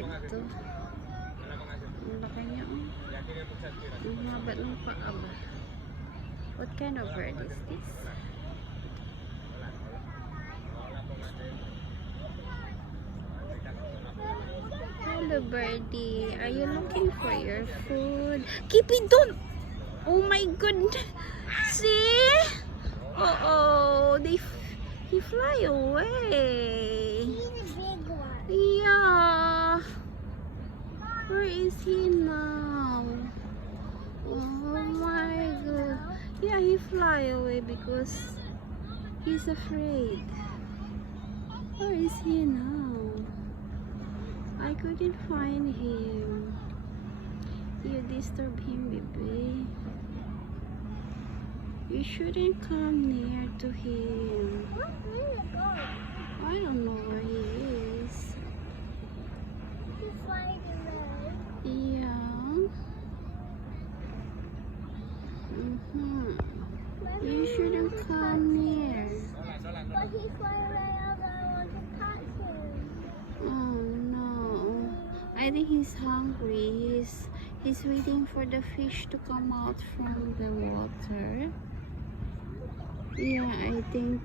bird to. Ang laki niya. Ang haba ng paa ba? What kind of bird is this? Hello birdie, are you looking for your food? Keep it down! Oh my goodness! See? Uh-oh, he fly away. He's a big one. Yeah. Where is he now? Oh my god. Yeah, he fly away because he's afraid. Where is he now? I couldn't find him. You disturb him, baby. You shouldn't come near to him. Where did it go? I don't know where he is. He's flying away. Yeah. You shouldn't come near. But he's flying away. I don't want to touch him. Oh no. I think he's hungry. He's waiting for the fish to come out from the water. Yeah, I think